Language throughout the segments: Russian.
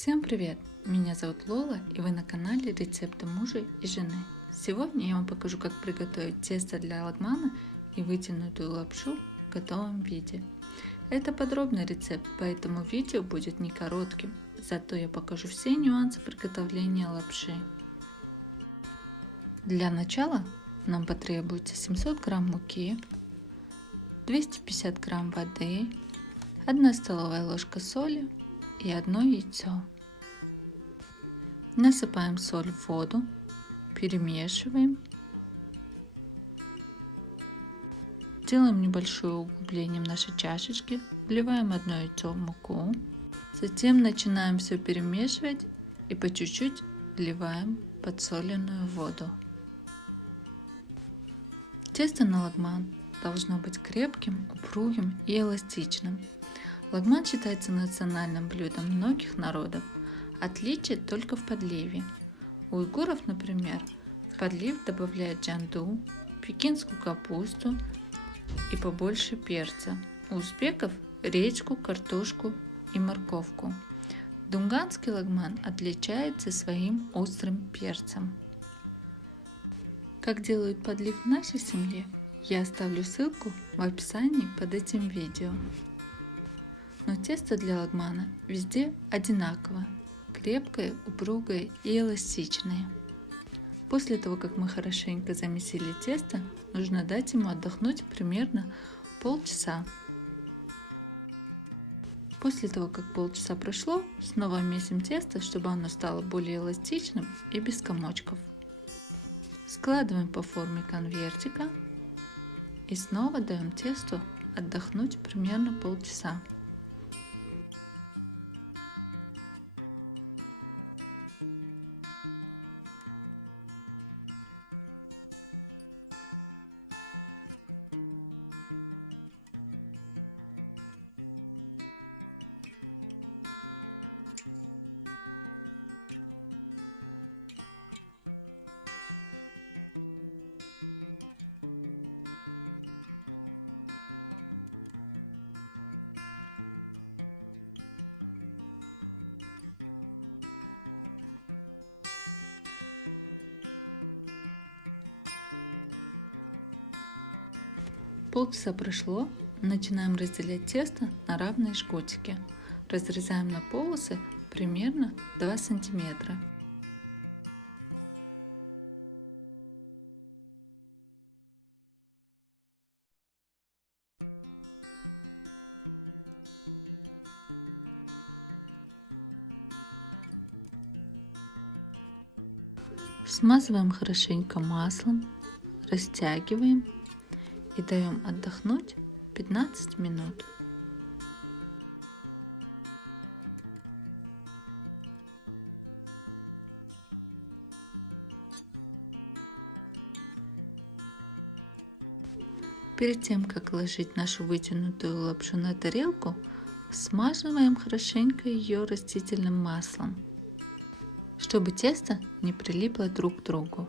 Всем привет! Меня зовут Лола, и вы на канале Рецепты мужа и жены. Сегодня я вам покажу, как приготовить тесто для лагмана и вытянутую лапшу в готовом виде. Это подробный рецепт, поэтому видео будет не коротким, зато я покажу все нюансы приготовления лапши. Для начала нам потребуется 700 грамм муки, 250 грамм воды, 1 столовая ложка соли и 1 яйцо. Насыпаем соль в воду, перемешиваем. Делаем небольшое углубление в нашей чашечке, вливаем 1 яйцо в муку. Затем начинаем все перемешивать и по чуть-чуть вливаем подсоленную воду. Тесто на лагман должно быть крепким, упругим и эластичным. Лагман считается национальным блюдом многих народов. Отличие только в подливе. У уйгуров, например, в подлив добавляют джанду, пекинскую капусту и побольше перца. У узбеков редьку, картошку и морковку. Дунганский лагман отличается своим острым перцем. Как делают подлив в нашей семье, я оставлю ссылку в описании под этим видео. Но тесто для лагмана везде одинаково, крепкое, упругое и эластичное. После того, как мы хорошенько замесили тесто, нужно дать ему отдохнуть примерно полчаса. После того, как полчаса прошло, снова месим тесто, чтобы оно стало более эластичным и без комочков. Складываем по форме конвертика и снова даем тесту отдохнуть примерно полчаса. Полчаса прошло, начинаем разделять тесто на равные жгутики. Разрезаем на полосы примерно 2 сантиметра. Смазываем хорошенько маслом, растягиваем и даем отдохнуть 15 минут. Перед тем, как ложить нашу вытянутую лапшу на тарелку, смазываем хорошенько ее растительным маслом, чтобы тесто не прилипло друг к другу.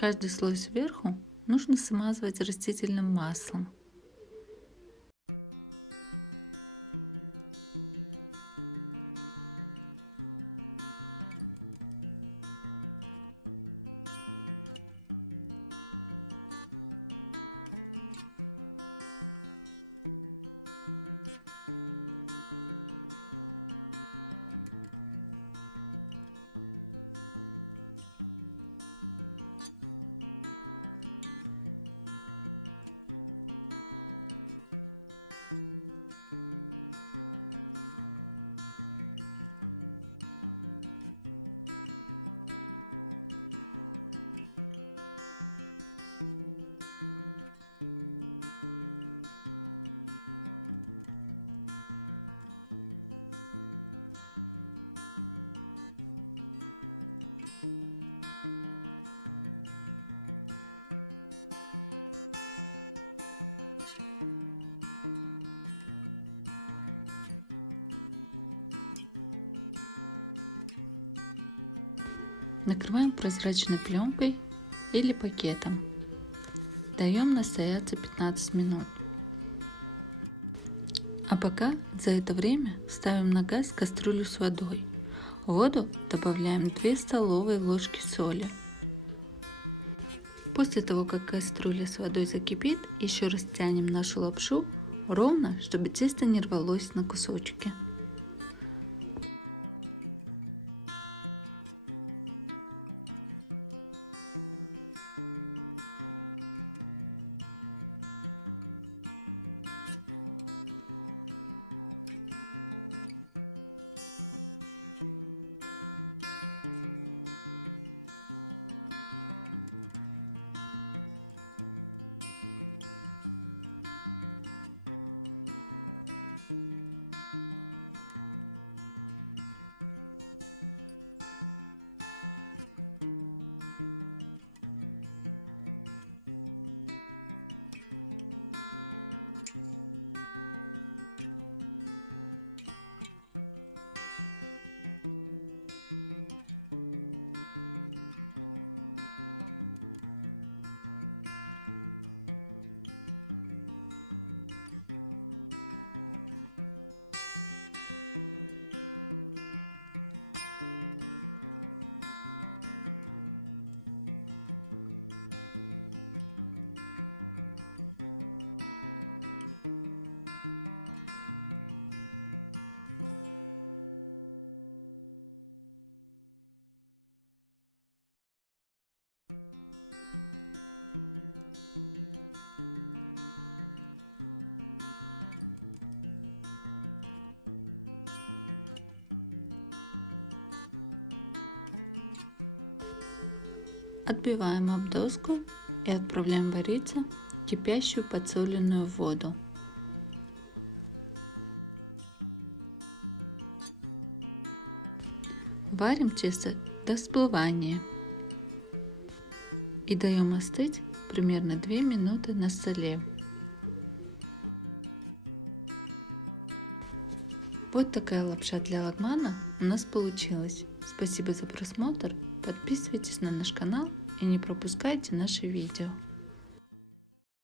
Каждый слой сверху нужно смазывать растительным маслом. Накрываем прозрачной пленкой или пакетом. Даем настояться 15 минут. А пока за это время ставим на газ кастрюлю с водой. В воду добавляем 2 столовые ложки соли. После того, как кастрюля с водой закипит, еще раз тянем нашу лапшу ровно, чтобы тесто не рвалось на кусочки. Отбиваем об доску и отправляем вариться в кипящую подсоленную воду. Варим тесто до всплывания и даем остыть примерно 2 минуты на столе. Вот такая лапша для лагмана у нас получилась. Спасибо за просмотр, подписывайтесь на наш канал и не пропускайте наши видео.